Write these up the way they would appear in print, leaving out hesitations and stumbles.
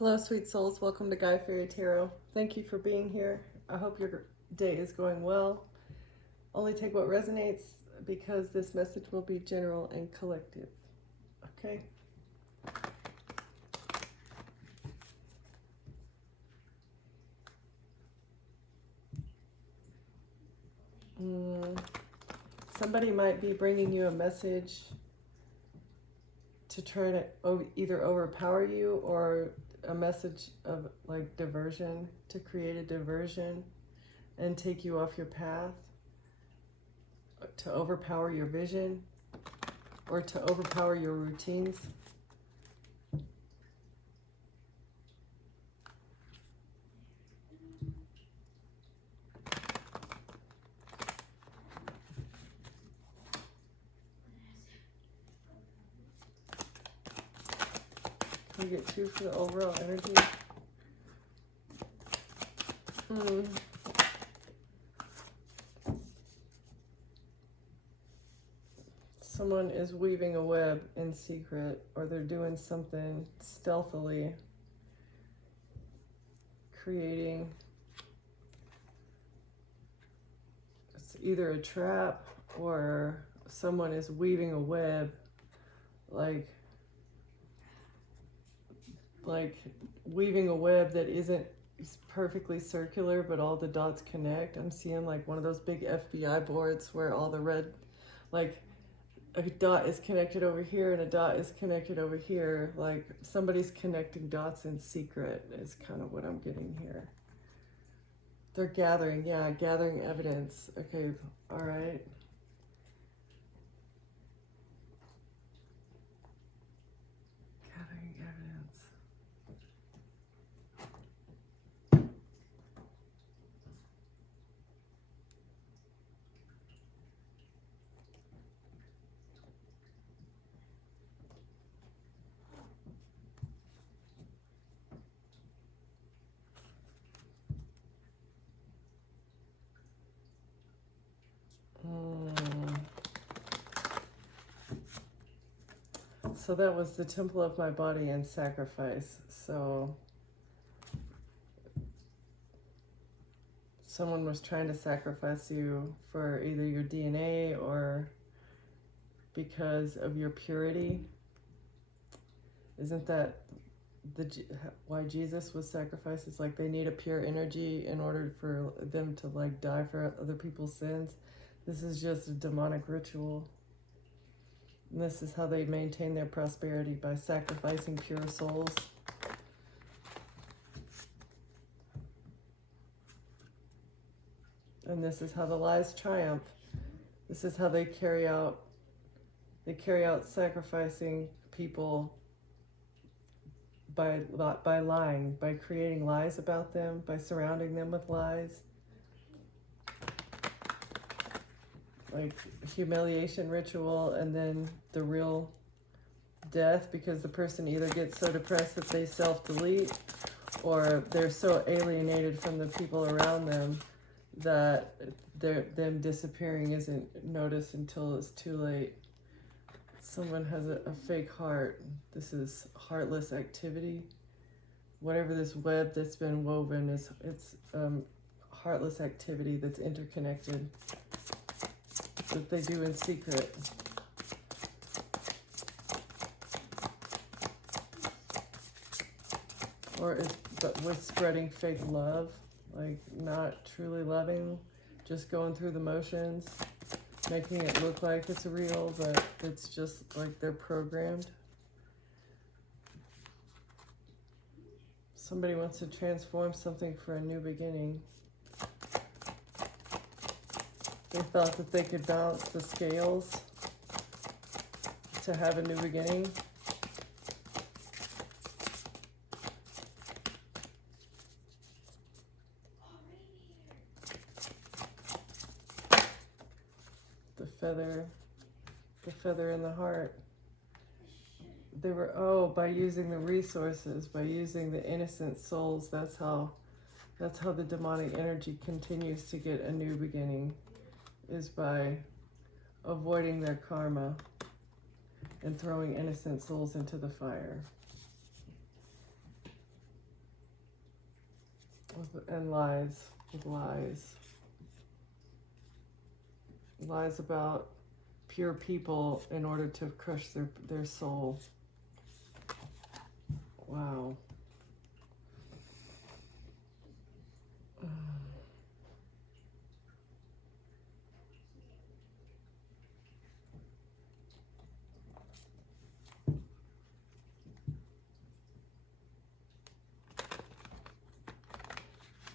Hello, sweet souls. Welcome to Guy Fairy Tarot. Thank you for being here. I hope your day is going well. Only take what resonates because this message will be general and collective. Okay? Somebody might be bringing you a message to try to either overpower you or a message of like diversion, to create a diversion and take you off your path, to overpower your vision or to overpower your routines. Can we get two for the overall energy? Someone is weaving a web in secret, or they're doing something stealthily, creating, it's either a trap or someone is weaving a web, like weaving a web that isn't perfectly circular, but all the dots connect. I'm seeing like one of those big FBI boards where all the red, like a dot is connected over here and a dot is connected over here. Like somebody's connecting dots in secret is kind of what I'm getting here. They're gathering, gathering evidence. Okay, all right. Gathering evidence. So that was the temple of my body and sacrifice. So someone was trying to sacrifice you for either your DNA or because of your purity. Isn't that why Jesus was sacrificed? It's like they need a pure energy in order for them to like die for other people's sins. This is just a demonic ritual. And this is how they maintain their prosperity, by sacrificing pure souls. And this is how the lies triumph. This is how they carry out sacrificing people by lying, by creating lies about them, by surrounding them with lies. Like humiliation ritual, and then the real death, because the person either gets so depressed that they self-delete, or they're so alienated from the people around them that them disappearing isn't noticed until it's too late. Someone has a fake heart. This is heartless activity. Whatever this web that's been woven is, it's heartless activity that's interconnected, that they do in secret. Or but with spreading fake love, like not truly loving, just going through the motions, making it look like it's real, but it's just like they're programmed. Somebody wants to transform something for a new beginning. They thought that they could balance the scales to have a new beginning. The feather in the heart. They were, by using the resources, by using the innocent souls, that's how the demonic energy continues to get a new beginning, is by avoiding their karma and throwing innocent souls into the fire. and lies. With lies. Lies about pure people in order to crush their soul. Wow.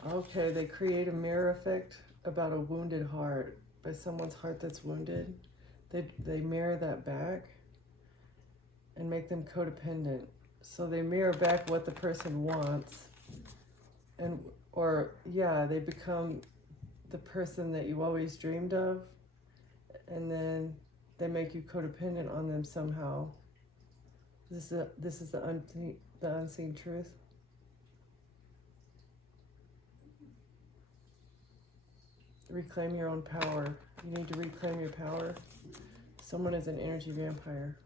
Okay, they create a mirror effect about a wounded heart. By someone's heart that's wounded. They mirror that back and make them codependent. So they mirror back what the person wants, and they become the person that you always dreamed of, and then they make you codependent on them somehow. This is the unseen truth. Reclaim your own power. You need to reclaim your power. Someone is an energy vampire.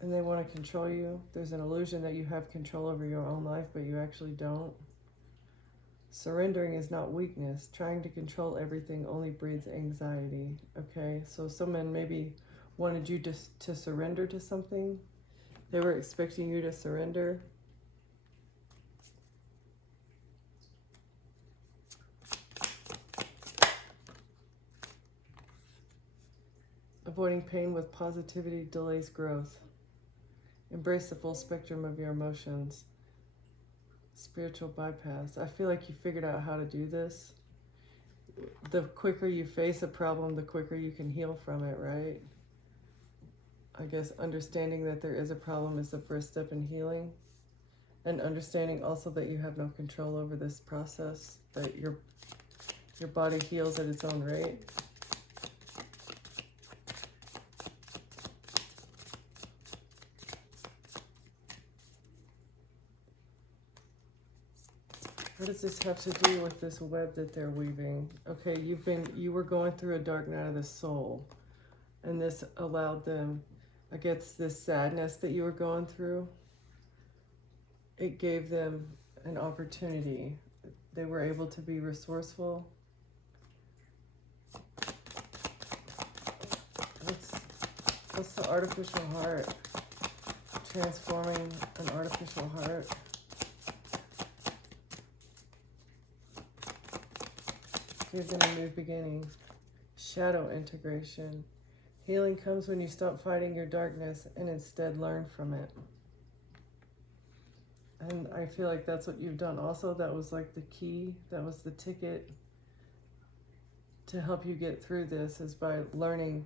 And they want to control you. There's an illusion that you have control over your own life, but you actually don't. Surrendering is not weakness. Trying to control everything only breeds anxiety. Okay, so someone maybe wanted you to surrender to something. They were expecting you to surrender. Avoiding pain with positivity delays growth. Embrace the full spectrum of your emotions. Spiritual bypass. I feel like you figured out how to do this. The quicker you face a problem, the quicker you can heal from it, right? I guess understanding that there is a problem is the first step in healing. And understanding also that you have no control over this process, that your body heals at its own rate. What does this have to do with this web that they're weaving? Okay, you were going through a dark night of the soul, and this allowed them, I guess, this sadness that you were going through, it gave them an opportunity. They were able to be resourceful. What's the artificial heart? Transforming an artificial heart. Give them a new beginning. Shadow integration. Healing comes when you stop fighting your darkness and instead learn from it. And I feel like that's what you've done also. That was like the key. That was the ticket to help you get through this, is by learning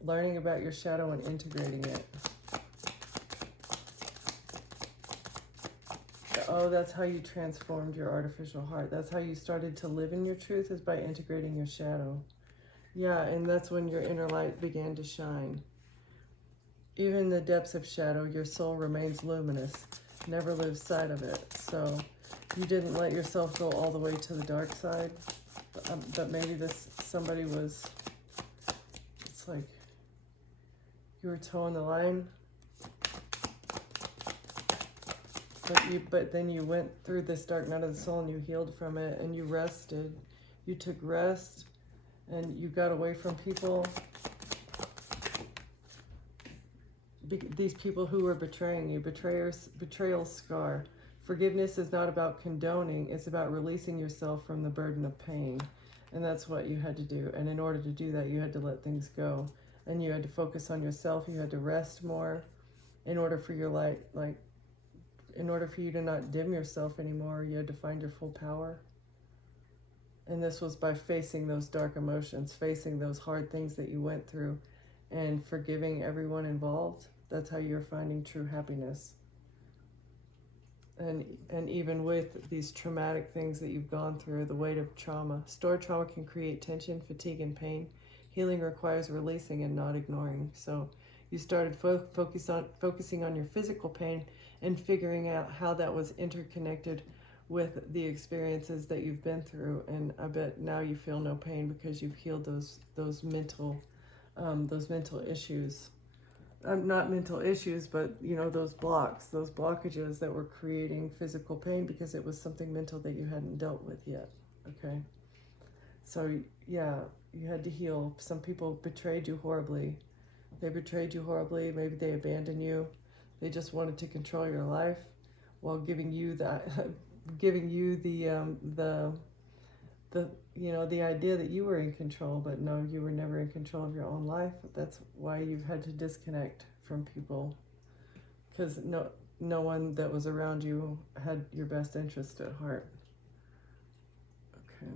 about your shadow and integrating it. Oh, that's how you transformed your artificial heart. That's how you started to live in your truth, is by integrating your shadow. Yeah, and that's when your inner light began to shine. Even in the depths of shadow, your soul remains luminous, never lives sight of it. So you didn't let yourself go all the way to the dark side. But maybe somebody was, it's like you were towing the line. But then you went through this dark night of the soul and you healed from it, and you rested. You took rest and you got away from people. These people who were betraying you. Betrayal scar. Forgiveness is not about condoning. It's about releasing yourself from the burden of pain. And that's what you had to do. And in order to do that, you had to let things go. And you had to focus on yourself. You had to rest more in order for your light, in order for you to not dim yourself anymore. You had to find your full power. And this was by facing those dark emotions, facing those hard things that you went through, and forgiving everyone involved. That's how you're finding true happiness. And even with these traumatic things that you've gone through, the weight of trauma. Stored trauma can create tension, fatigue, and pain. Healing requires releasing and not ignoring. So you started focusing on your physical pain and figuring out how that was interconnected with the experiences that you've been through. And I bet now you feel no pain because you've healed those mental issues. not mental issues, but you know, those blockages that were creating physical pain because it was something mental that you hadn't dealt with yet. Okay, so yeah, you had to heal. Some people betrayed you horribly. They betrayed you horribly. Maybe they abandoned you. They just wanted to control your life while giving you that, giving you the you know, the idea that you were in control, but no, you were never in control of your own life. That's why you've had to disconnect from people, because no one that was around you had your best interest at heart. Okay.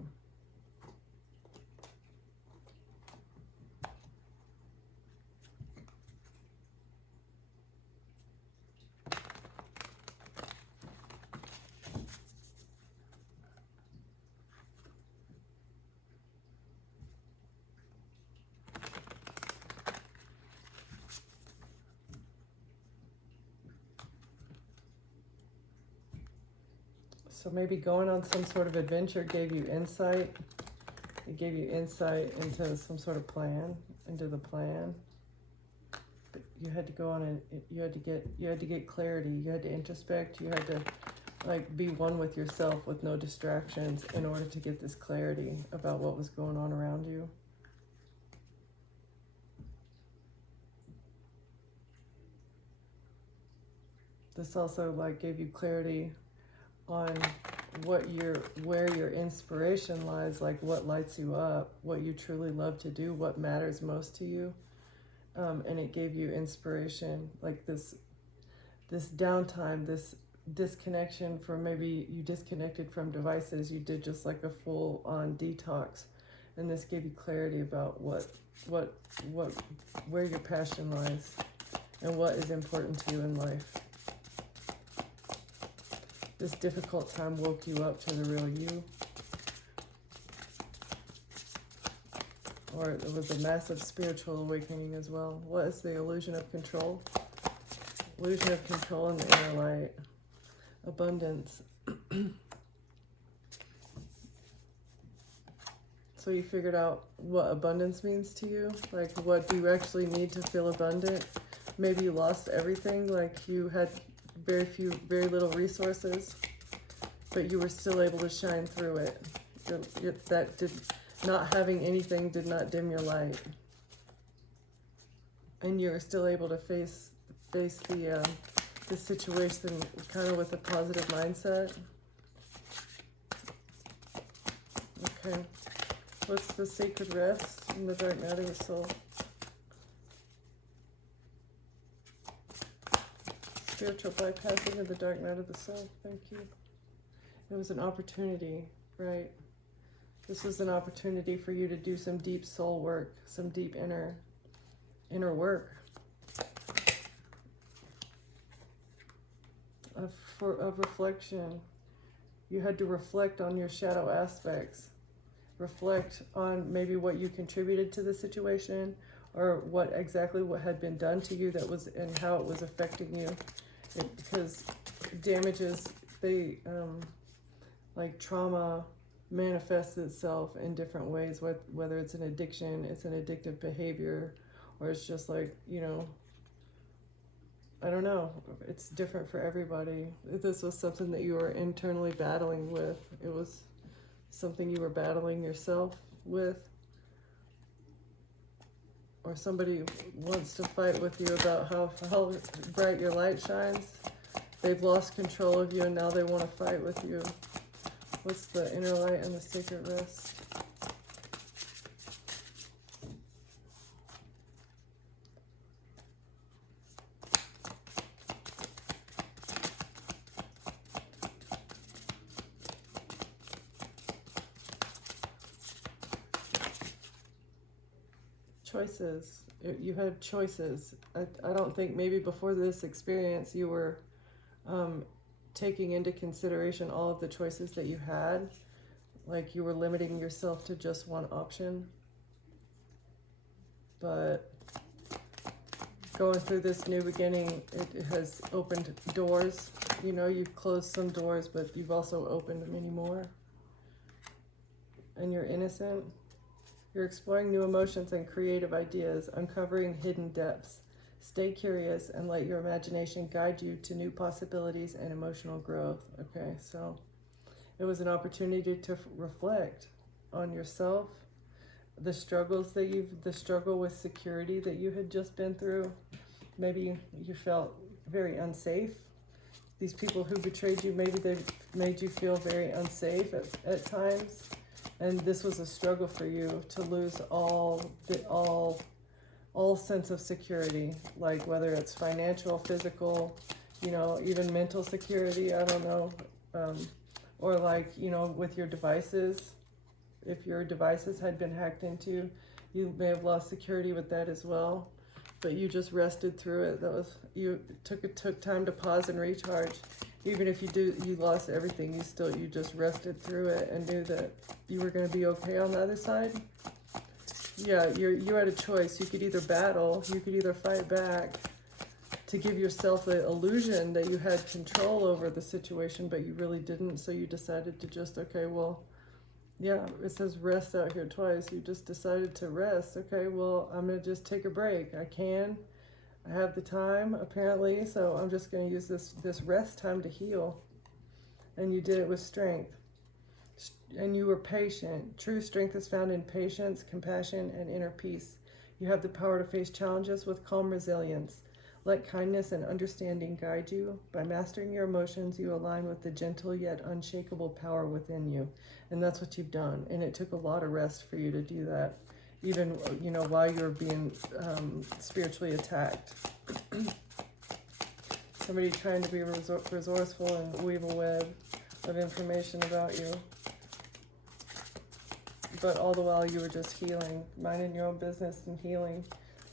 So maybe going on some sort of adventure gave you insight. It gave you insight into some sort of plan, into the plan. But you had to go on and you had to get clarity. You had to introspect. You had to like be one with yourself with no distractions in order to get this clarity about what was going on around you. This also like gave you clarity on where your inspiration lies, like what lights you up, what you truly love to do, what matters most to you. And it gave you inspiration, like this downtime, this disconnection from, maybe you disconnected from devices, you did just like a full on detox, and this gave you clarity about where your passion lies and what is important to you in life. This difficult time woke you up to the real you. Or it was a massive spiritual awakening as well. What is the illusion of control? Illusion of control in the inner light. Abundance. So you figured out what abundance means to you? Like, what do you actually need to feel abundant? Maybe you lost everything, like you had very little resources, but you were still able to shine through it. Not having anything did not dim your light, and you were still able to face the situation kind of with a positive mindset. Okay, what's the sacred rest in the dark night of the soul? Spiritual bypassing of the dark night of the soul. Thank you. It was an opportunity, right? This was an opportunity for you to do some deep soul work, some deep inner work of reflection. You had to reflect on your shadow aspects, reflect on maybe what you contributed to the situation, or what had been done to you that was, and how it was affecting you. Because damages, like trauma manifests itself in different ways, whether it's an addiction, it's an addictive behavior, or it's just like, you know, I don't know, it's different for everybody. This was something that you were internally battling with. It was something you were battling yourself with, or somebody wants to fight with you about how bright your light shines. They've lost control of you and now they want to fight with you. What's the inner light and the sacred rest? Choices. You had choices. I don't think maybe before this experience you were taking into consideration all of the choices that you had. Like you were limiting yourself to just one option. But going through this new beginning, it has opened doors. You know, you've closed some doors, but you've also opened many more. And you're innocent. You're exploring new emotions and creative ideas, uncovering hidden depths. Stay curious and let your imagination guide you to new possibilities and emotional growth. Okay, so it was an opportunity to reflect on yourself, the struggles that the struggle with security that you had just been through. Maybe you felt very unsafe. These people who betrayed you, maybe they made you feel very unsafe at times. And this was a struggle for you to lose all sense of security, like whether it's financial, physical, you know, even mental security, I don't know, or like, you know, with your devices, if your devices had been hacked into, you may have lost security with that as well, but you just rested through it. That was, you took time to pause and recharge. Even if you lost everything, you just rested through it and knew that you were going to be okay on the other side. Yeah, you had a choice. You could either battle, you could either fight back to give yourself the illusion that you had control over the situation, but you really didn't. So you decided to just, okay, well, yeah, it says rest out here twice. You just decided to rest. Okay, well, I'm going to just take a break. I have the time, apparently, so I'm just going to use this rest time to heal. And you did it with strength. And you were patient. True strength is found in patience, compassion, and inner peace. You have the power to face challenges with calm resilience. Let kindness and understanding guide you. By mastering your emotions, you align with the gentle yet unshakable power within you. And that's what you've done. And it took a lot of rest for you to do that, even, you know, while you were being spiritually attacked. Somebody trying to be resourceful and weave a web of information about you. But all the while you were just healing, minding your own business and healing.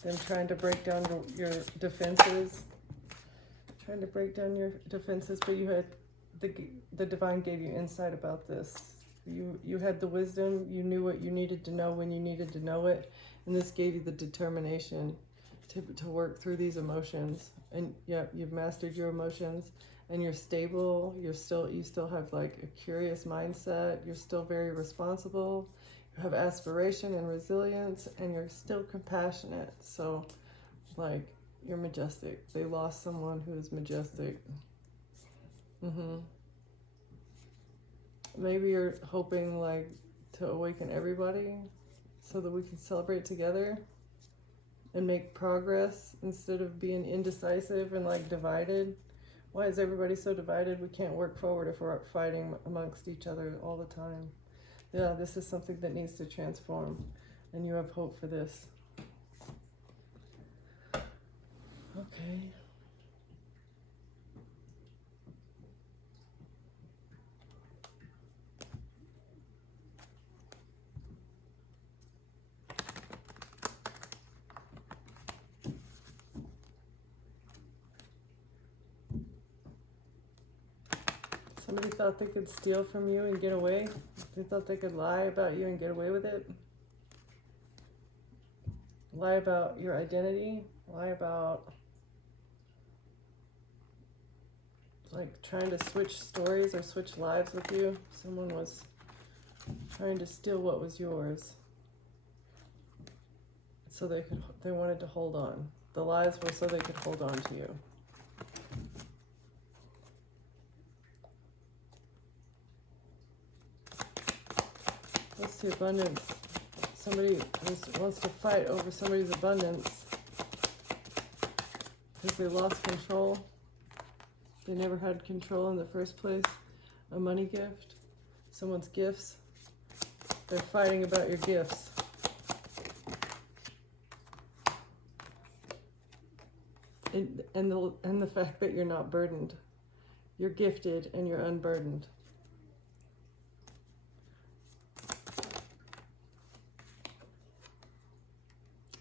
Them trying to break down your defenses. Trying to break down your defenses, but you had, the divine gave you insight about this. You had the wisdom, you knew what you needed to know when you needed to know it, and this gave you the determination to work through these emotions. And yeah, you've mastered your emotions, and you're stable. You still have like a curious mindset. You're still very responsible. You have aspiration and resilience, and you're still compassionate. So, like, you're majestic. They lost someone who is majestic. Maybe you're hoping like to awaken everybody so that we can celebrate together and make progress instead of being indecisive and like divided. Why is everybody so divided? We can't work forward if we're fighting amongst each other all the time. Yeah, this is something that needs to transform, and you have hope for this. Okay. Somebody thought they could steal from you and get away. They thought they could lie about you and get away with it. Lie about your identity. Lie about like trying to switch stories or switch lives with you. Someone was trying to steal what was yours. So they wanted to hold on. The lies were so they could hold on to you. Let's see, abundance. Somebody wants to fight over somebody's abundance because they lost control. They never had control in the first place. A money gift, someone's gifts. They're fighting about your gifts. And the fact that you're not burdened. You're gifted and you're unburdened.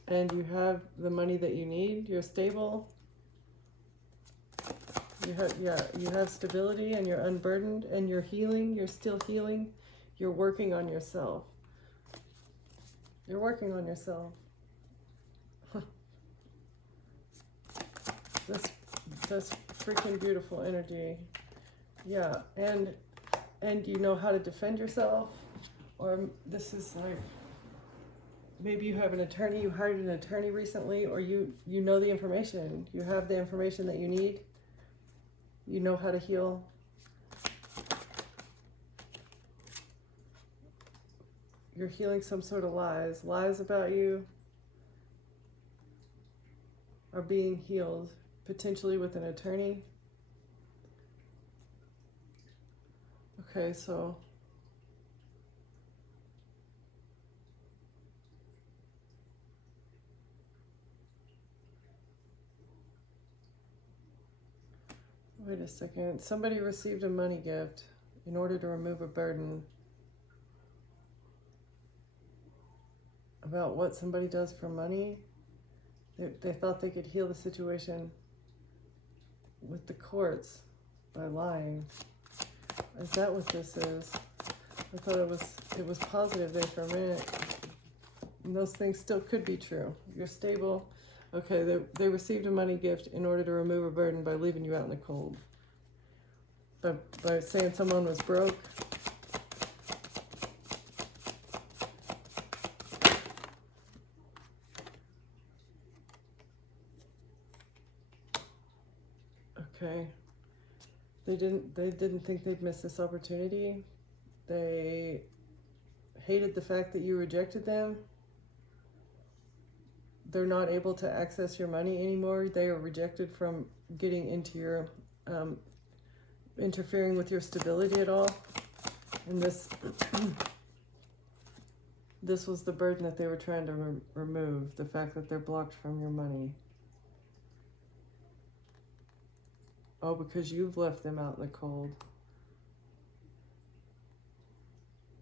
And you have the money that you need. You're stable. You have stability, and you're unburdened, and you're healing. You're still healing. You're working on yourself. You're working on yourself. That's freaking beautiful energy. Yeah, and you know how to defend yourself. Or this is like, maybe you have an attorney, you hired an attorney recently, or you know the information. You have the information that you need. You know how to heal. You're healing some sort of lies. Lies about you are being healed, potentially with an attorney. Okay, so wait a second. Somebody received a money gift in order to remove a burden about what somebody does for money. They thought they could heal the situation with the courts by lying. Is that what this is? I thought it was positive there for a minute. And those things still could be true. You're stable. Okay, they received a money gift in order to remove a burden by leaving you out in the cold. By saying someone was broke. Okay. They didn't think they'd miss this opportunity. They hated the fact that you rejected them. They're not able to access your money anymore. They are rejected from getting into your, interfering with your stability at all. And this was the burden that they were trying to remove, the fact that they're blocked from your money. Oh, because you've left them out in the cold.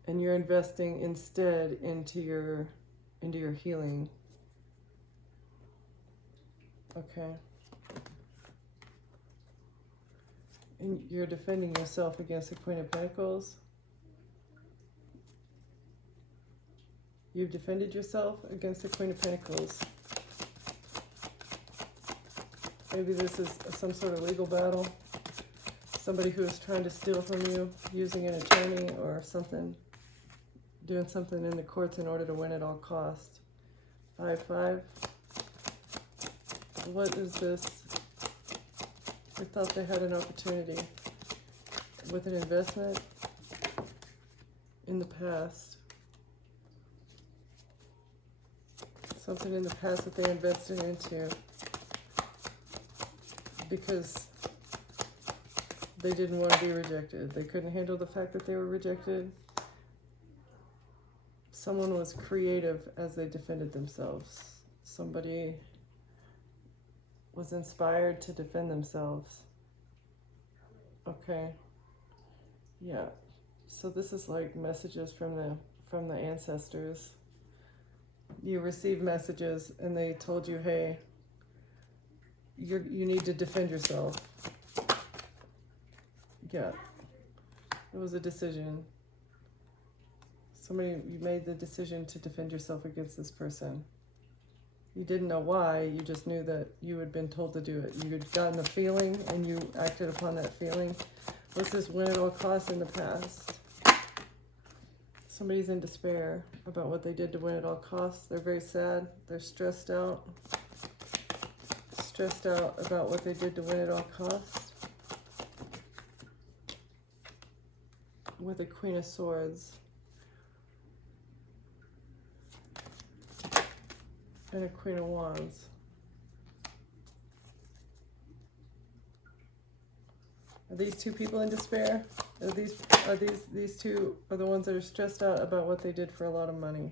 And you're investing instead into your healing. Okay. And you're defending yourself against the Queen of Pentacles. You've defended yourself against the Queen of Pentacles. Maybe this is some sort of legal battle. Somebody who is trying to steal from you, using an attorney or something. Doing something in the courts in order to win at all costs. 5-5. What is this? They thought they had an opportunity with an investment in the past. Something in the past that they invested into because they didn't want to be rejected. They couldn't handle the fact that they were rejected. Someone was creative as they defended themselves. Somebody was inspired to defend themselves. Okay. Yeah. So this is like messages from the ancestors. You received messages and they told you, hey, you need to defend yourself. Yeah. It was a decision. You made the decision to defend yourself against this person. You didn't know why, you just knew that you had been told to do it. You had gotten a feeling and you acted upon that feeling. What's this win at all costs in the past? Somebody's in despair about what they did to win at all costs. They're very sad. They're stressed out. Stressed out about what they did to win at all costs. With a Queen of Swords. And a Queen of Wands. Are these two people in despair? These two are the ones that are stressed out about what they did for a lot of money.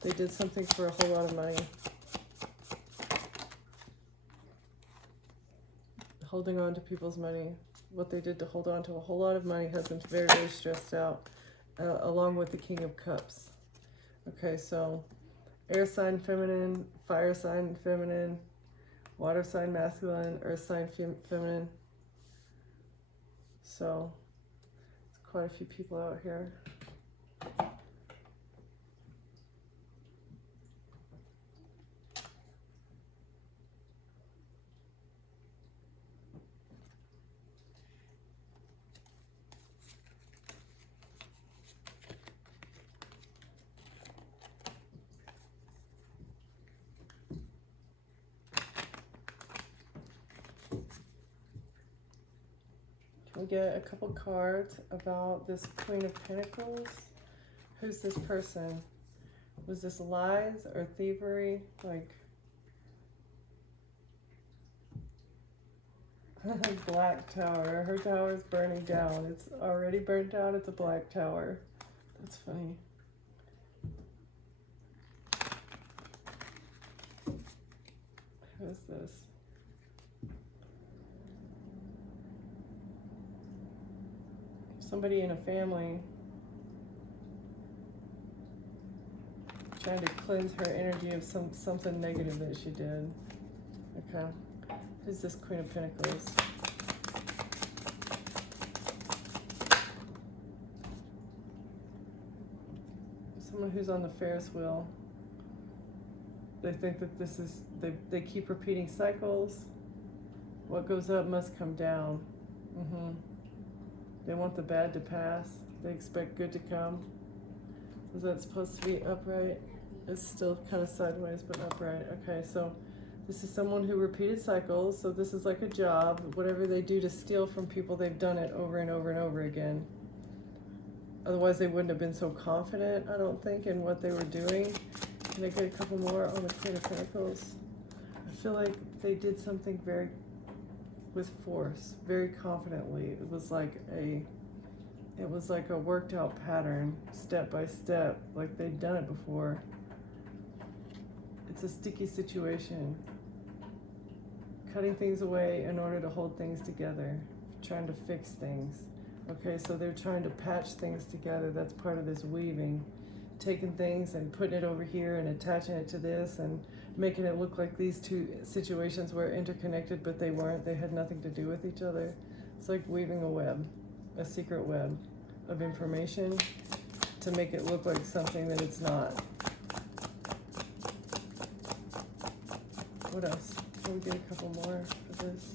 They did something for a whole lot of money. Holding on to people's money. What they did to hold on to a whole lot of money has them very, very stressed out. Along with the King of Cups. Okay, so air sign feminine, fire sign feminine, water sign masculine, earth sign feminine. So, there's quite a few people out here. We get a couple cards about this Queen of Pentacles. Who's this person? Was this lies or thievery? Like, Black Tower. Her tower is burning down. It's already burnt down. It's a black tower. That's funny. Who is this? Somebody in a family trying to cleanse her energy of something negative that she did. Okay. Who's this Queen of Pentacles? Someone who's on the Ferris wheel. They think that this is, they keep repeating cycles. What goes up must come down. They want the bad to pass. They expect good to come. Was that supposed to be upright? It's still kind of sideways, but upright. Okay, so this is someone who repeated cycles. So this is like a job. Whatever they do to steal from people, they've done it over and over and over again. Otherwise, they wouldn't have been so confident, I don't think, in what they were doing. Can I get a couple more on the Queen of Pentacles? I feel like they did something very with force, very confidently. It was like a worked out pattern, step by step, like they'd done it before. It's a sticky situation. Cutting things away in order to hold things together, trying to fix things. Okay, so they're trying to patch things together. That's part of this weaving. Taking things and putting it over here and attaching it to this and making it look like these two situations were interconnected, but they weren't. They had nothing to do with each other. It's like weaving a web, a secret web of information to make it look like something that it's not. What else? Can we get a couple more for this?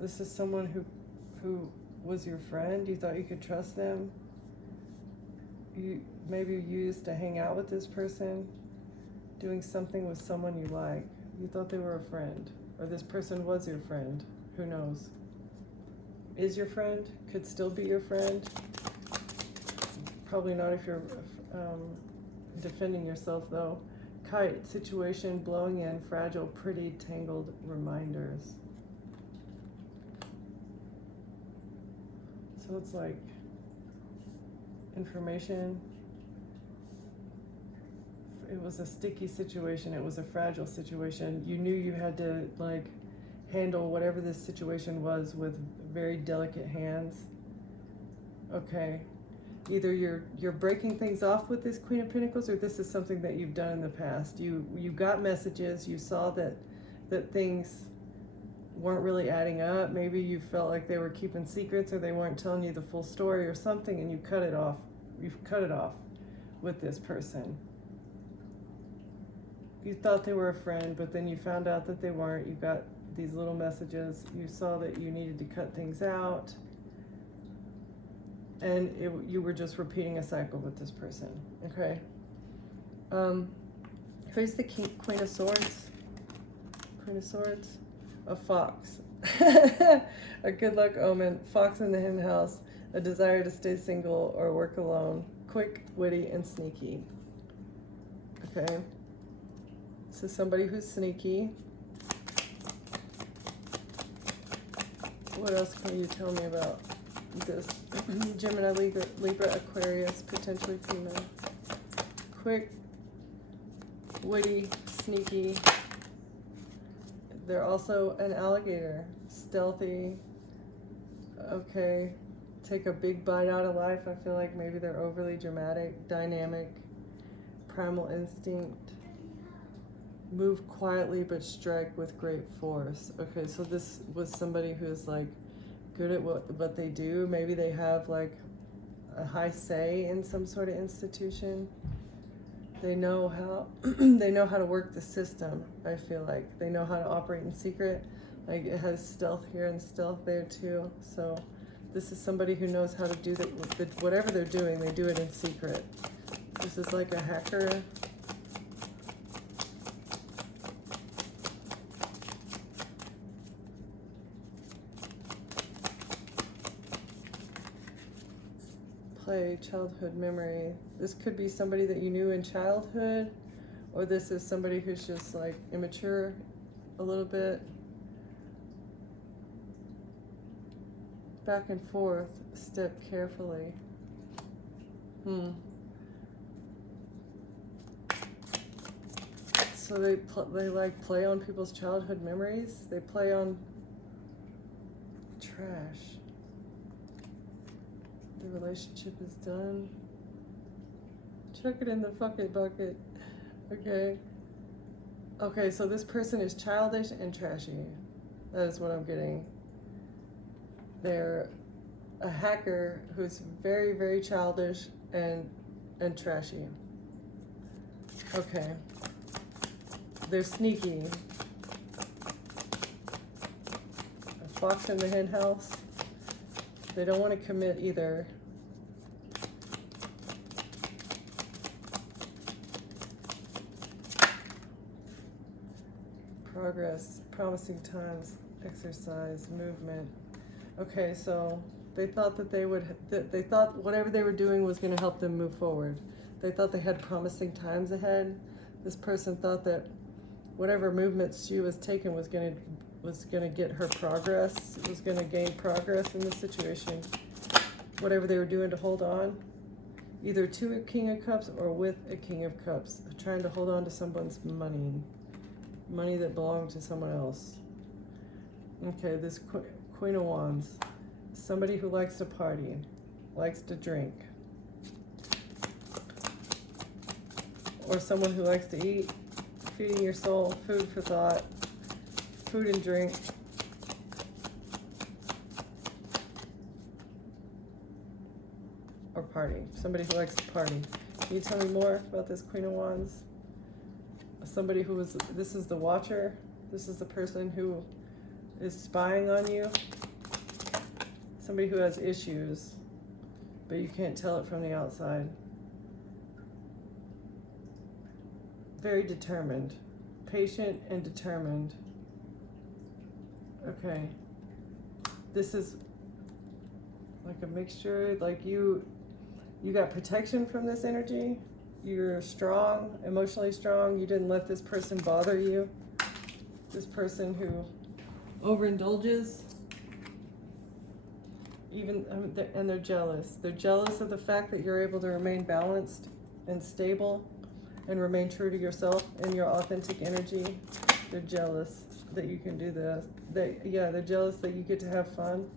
This is someone who was your friend. You thought you could trust them. Maybe you used to hang out with this person, doing something with someone you like. You thought they were a friend, or this person was your friend. Who knows? Is your friend, could still be your friend. Probably not if you're defending yourself though. Kite, situation, blowing in, fragile, pretty, tangled reminders. So it's like information. It was a sticky situation. It was a fragile situation. You knew you had to like handle whatever this situation was with very delicate hands. Okay. Either you're breaking things off with this Queen of Pentacles, or this is something that you've done in the past. You got messages. You saw that things weren't really adding up. Maybe you felt like they were keeping secrets, or they weren't telling you the full story or something, and you cut it off. You've cut it off with this person. You thought they were a friend, but then you found out that they weren't. You got these little messages. You saw that you needed to cut things out, and you were just repeating a cycle with this person. Okay. Who's the Queen of Swords? Queen of Swords? A fox. A good luck omen. Fox in the hen house. A desire to stay single or work alone. Quick, witty, and sneaky. Okay. So somebody who's sneaky. What else can you tell me about this? Gemini, Libra, Aquarius, potentially female. Quick, witty, sneaky. They're also an alligator. Stealthy. Okay. Take a big bite out of life. I feel like maybe they're overly dramatic, dynamic, primal instinct. Move quietly but strike with great force. Okay, so this was somebody who's like good at what they do. Maybe they have like a high say in some sort of institution. They know how they know how to work the system. I feel like they know how to operate in secret. Like it has stealth here and stealth there too. So this is somebody who knows how to do whatever they're doing. They do it in secret. This is like a hacker. play childhood memory. This could be somebody that you knew in childhood, or this is somebody who's just like immature a little bit. Back and forth, step carefully. So they like play on people's childhood memories. They play on trash. The relationship is done. Chuck it in the fucking bucket. Okay. Okay, so this person is childish and trashy. That is what I'm getting. They're a hacker who's very, very childish and trashy. Okay. They're sneaky. A fox in the hen house. They don't want to commit either. Progress, promising times, exercise, movement. Okay, so they thought that they thought whatever they were doing was going to help them move forward. They thought they had promising times ahead. This person thought that whatever movements she was taking was going to get her progress. It was going to gain progress in this situation. Whatever they were doing to hold on, either to a King of Cups or with a King of Cups, trying to hold on to someone's money that belonged to someone else. Okay, this Queen of Wands, somebody who likes to party, likes to drink, or someone who likes to eat, feeding your soul, food for thought, food and drink. Or party, somebody who likes to party. Can you tell me more about this Queen of Wands? Somebody who is, this is the watcher. This is the person who is spying on you. Somebody who has issues, but you can't tell it from the outside. Very determined, patient and determined. Okay. This is like a mixture, like you got protection from this energy. You're strong, emotionally strong. You didn't let this person bother you. This person who overindulges, and they're jealous. They're jealous of the fact that you're able to remain balanced and stable and remain true to yourself and your authentic energy. They're jealous that you can do this. They're jealous that you get to have fun.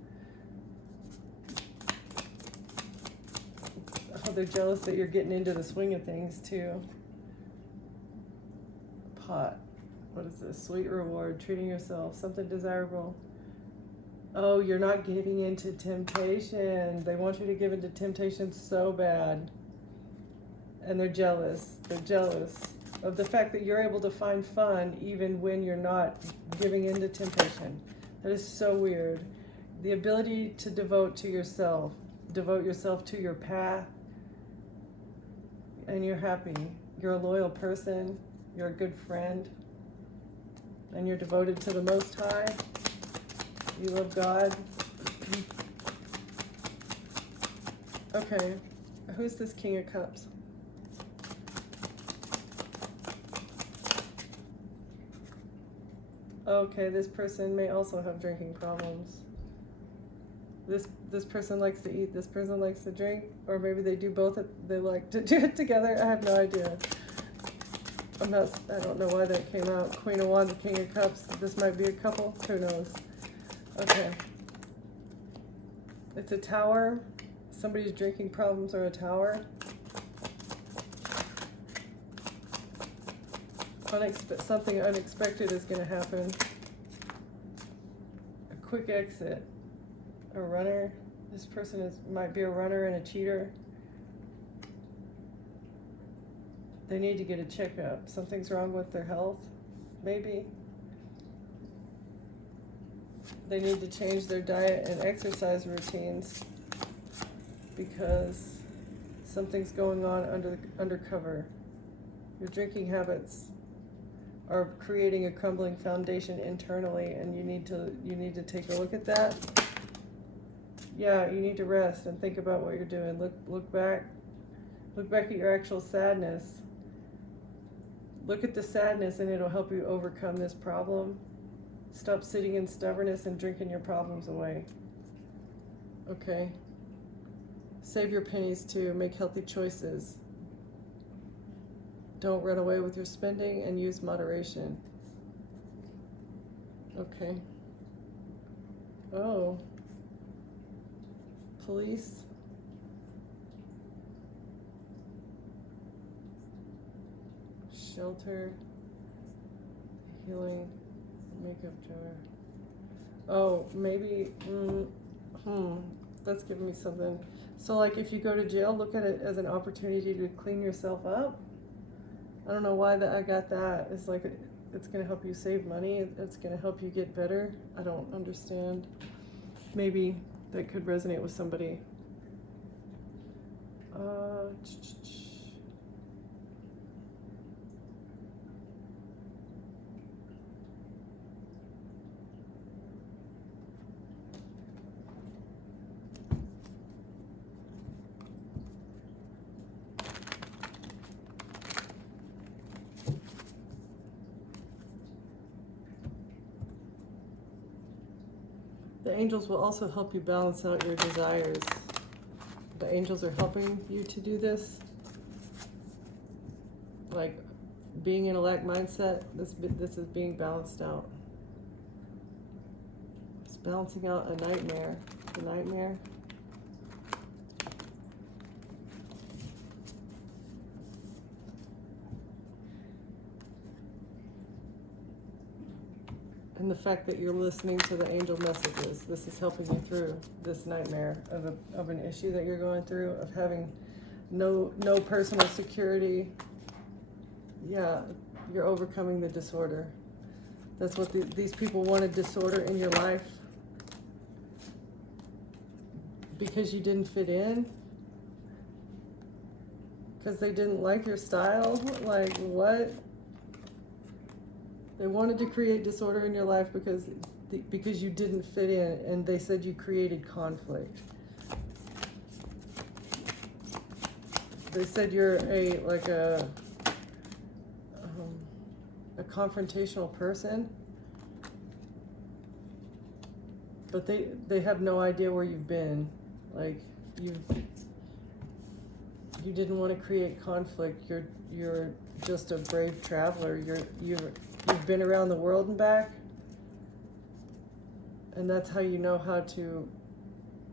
They're jealous that you're getting into the swing of things too. Pot. What is this? Sweet reward. Treating yourself. Something desirable. Oh, you're not giving into temptation. They want you to give into temptation so bad. And they're jealous. They're jealous of the fact that you're able to find fun even when you're not giving into temptation. That is so weird. The ability to devote yourself to your path, and you're happy. You're a loyal person. You're a good friend. And you're devoted to the Most High. You love God. Okay. Who's this King of Cups? Okay, this person may also have drinking problems. This person likes to eat, this person likes to drink, or maybe they do both. They like to do it together. I have no idea. I don't know why that came out. Queen of Wands, King of Cups. This might be a couple. Who knows? Okay. It's a tower. Somebody's drinking problems are a tower. Something unexpected is going to happen. A quick exit. A runner. This person might be a runner and a cheater. They need to get a checkup. Something's wrong with their health, maybe. They need to change their diet and exercise routines because something's going on undercover. Your drinking habits are creating a crumbling foundation internally, and you need to take a look at that. Yeah, you need to rest and think about what you're doing. Look back. Look back at your actual sadness. Look at the sadness and it'll help you overcome this problem. Stop sitting in stubbornness and drinking your problems away. Okay? Save your pennies too. Make healthy choices. Don't run away with your spending and use moderation. Okay. Oh. Police. Shelter. Healing. Makeup jar. Oh, maybe. That's giving me something. So, like, if you go to jail, look at it as an opportunity to clean yourself up. I don't know why I got that. It's like it's going to help you save money. It's going to help you get better. I don't understand. Maybe that could resonate with somebody. The angels will also help you balance out your desires. The angels are helping you to do this. Like being in a lack mindset, this is being balanced out. It's balancing out a nightmare. The nightmare. And the fact that you're listening to the angel messages, this is helping you through this nightmare of an issue that you're going through, of having no personal security. Yeah, you're overcoming the disorder. That's what these people wanted, disorder in your life. Because you didn't fit in. Because they didn't like your style. Like, what? They wanted to create disorder in your life because you didn't fit in, and they said you created conflict. They said you're a confrontational person, but they have no idea where you've been. Like you didn't want to create conflict. You're just a brave traveler. You've been around the world and back, and that's how you know how to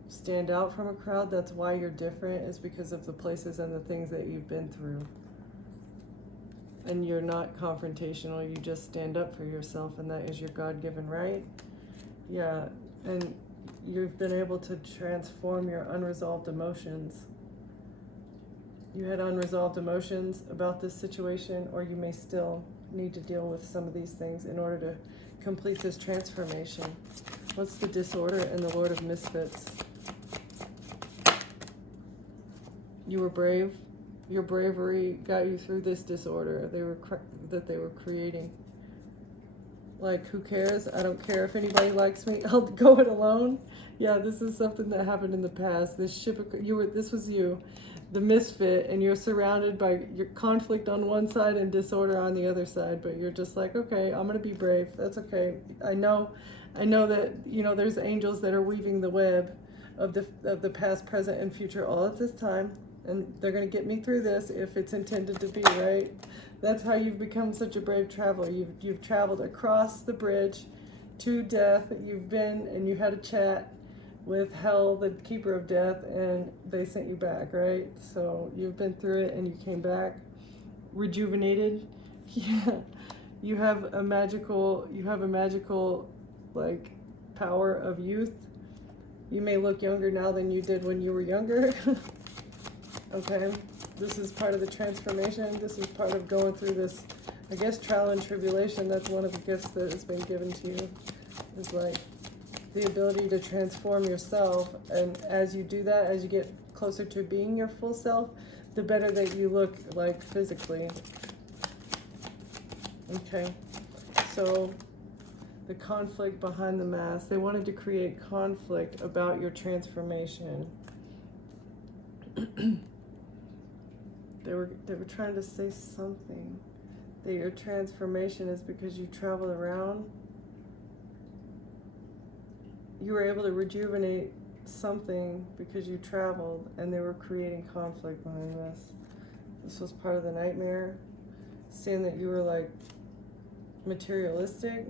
stand out from a crowd. That's why you're different, is because of the places and the things that you've been through. And you're not confrontational, you just stand up for yourself, and that is your God-given right. Yeah, and you've been able to transform your unresolved emotions. You had unresolved emotions about this situation, or you may still need to deal with some of these things in order to complete this transformation. What's the disorder and the Lord of Misfits? You were brave. Your bravery got you through this disorder that they were creating. Like, who cares? I don't care if anybody likes me. I'll go it alone. Yeah, this is something that happened in the past. This was you, the misfit, and you're surrounded by your conflict on one side and disorder on the other side. But you're just like, okay, I'm gonna be brave. That's okay. I know that there's angels that are weaving the web of the past, present, and future all at this time. And they're going to get me through this if it's intended to be, right? That's how you've become such a brave traveler. You've traveled across the bridge to death. You've been and you had a chat with Hell, the keeper of death, and they sent you back, right? So you've been through it and you came back rejuvenated. Yeah. You have a magical like power of youth. You may look younger now than you did when you were younger. Okay, this is part of the transformation. This is part of going through this, I guess, trial and tribulation. That's one of the gifts that has been given to you, is like the ability to transform yourself. And as you do that, as you get closer to being your full self, the better that you look, like, physically. Okay, so The conflict behind the mask. They wanted to create conflict about your transformation. They were trying to say something. That your transformation is because you traveled around. You were able to rejuvenate something because you traveled, and they were creating conflict behind this. This was part of the nightmare. Seeing that you were like materialistic.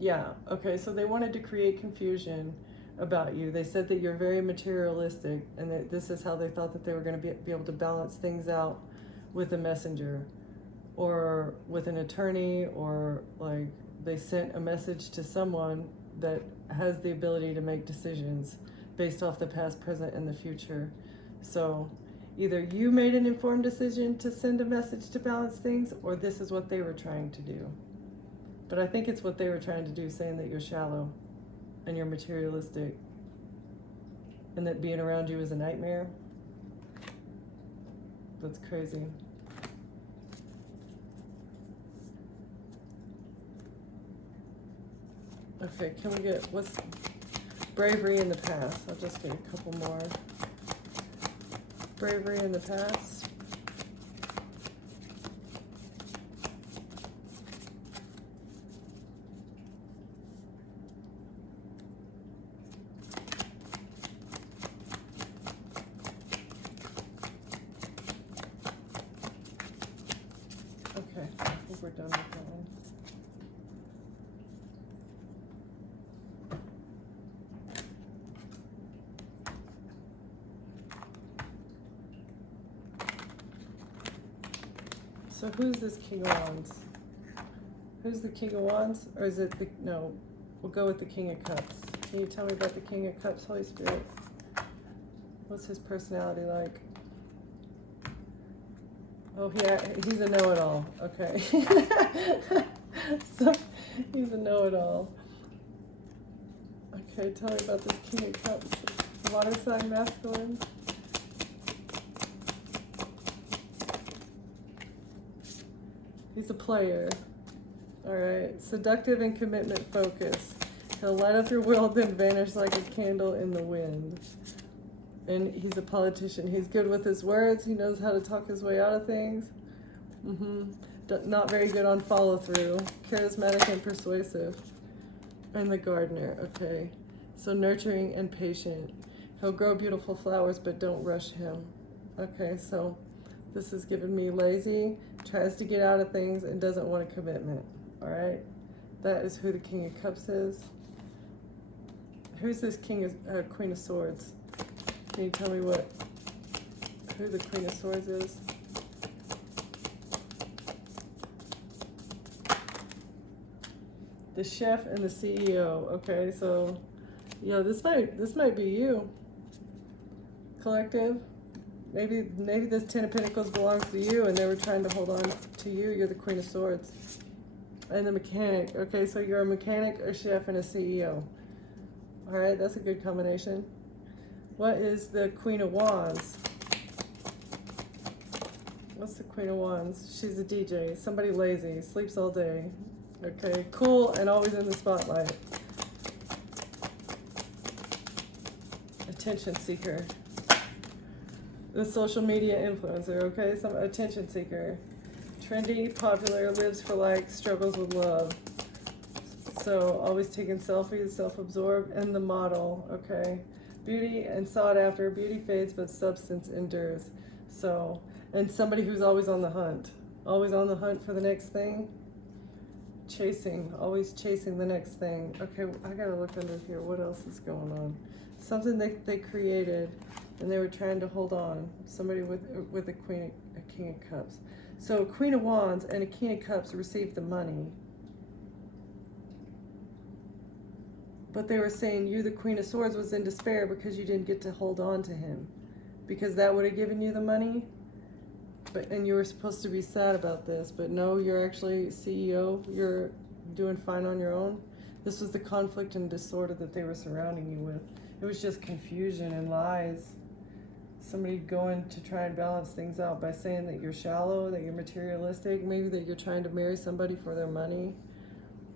Yeah, okay, so they wanted to create confusion about you. They said that you're very materialistic, and that this is how they thought that they were going to be able to balance things out with a messenger or with an attorney, or like they sent a message to someone that has the ability to make decisions based off the past, present, and the future. So either you made an informed decision to send a message to balance things, or this is what they were trying to do. But I think it's what they were trying to do, saying that you're shallow and you're materialistic and that being around you is a nightmare. That's crazy. Okay, can we get, what's bravery in the past? I'll just get a couple more. Bravery in the past. Okay, I think we're done with that one. So who's this King of Wands? Who's the King of Wands? Or is it the, no, we'll go with the King of Cups. Can you tell me about the King of Cups, Holy Spirit? What's his personality like? Oh, yeah, he's a know-it-all. Okay. So, he's a know-it-all. Okay, tell me about this King of Cups. Water sign masculine. He's a player. Alright. Seductive and commitment focused. He'll light up your world, then vanish like a candle in the wind. And he's a politician. He's good with his words. He knows how to talk his way out of things. Not very good on follow-through. Charismatic and persuasive. And the gardener. Okay. So nurturing and patient. He'll grow beautiful flowers, but don't rush him. Okay, so this is giving me lazy, tries to get out of things, and doesn't want a commitment. All right? That is who the King of Cups is. Who's this Queen of Swords? Can you tell me who the Queen of Swords is? The chef and the CEO. Okay, so this might be you. Collective. Maybe this Ten of Pentacles belongs to you, and they were trying to hold on to you. You're the Queen of Swords. And the mechanic. Okay, so you're a mechanic, a chef, and a CEO. All right, that's a good combination. What is the Queen of Wands? What's the Queen of Wands? She's a DJ. Somebody lazy. Sleeps all day. Okay, cool and always in the spotlight. Attention seeker. The social media influencer, okay? Some attention seeker. Trendy, popular, lives for likes, struggles with love. So always taking selfies, self-absorbed, and the model, okay? Beauty and sought after. Beauty fades, but substance endures. So, and somebody who's always on the hunt. Always on the hunt for the next thing. Chasing, always chasing the next thing. Okay, I gotta look under here. What else is going on? Something they created, and they were trying to hold on. Somebody with a King of Cups. So a Queen of Wands and a King of Cups received the money. But they were saying you, the Queen of Swords, was in despair because you didn't get to hold on to him. Because that would have given you the money. And you were supposed to be sad about this. But no, you're actually CEO. You're doing fine on your own. This was the conflict and disorder that they were surrounding you with. It was just confusion and lies. somebody going to try and balance things out by saying that you're shallow, that you're materialistic, maybe that you're trying to marry somebody for their money.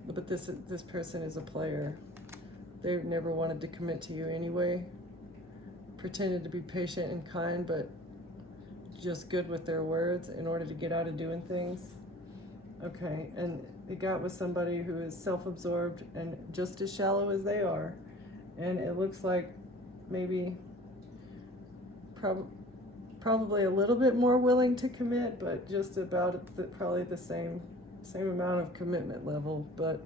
But this person is a player. They've never wanted to commit to you anyway. Pretended to be patient and kind, but just good with their words in order to get out of doing things. Okay, and it got with somebody who is self-absorbed and just as shallow as they are. And it looks like maybe probably a little bit more willing to commit, but just about probably the same amount of commitment level. But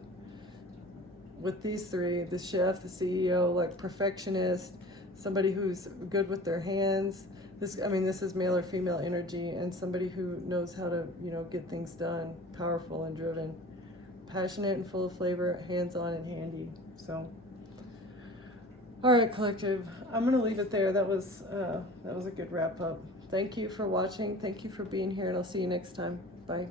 with these three, the chef, the CEO, like perfectionist, somebody who's good with their hands. This is male or female energy, and somebody who knows how to, get things done, powerful and driven, passionate and full of flavor, hands-on and handy. So, all right, collective, I'm gonna leave it there. That was a good wrap up. Thank you for watching. Thank you for being here, and I'll see you next time. Bye.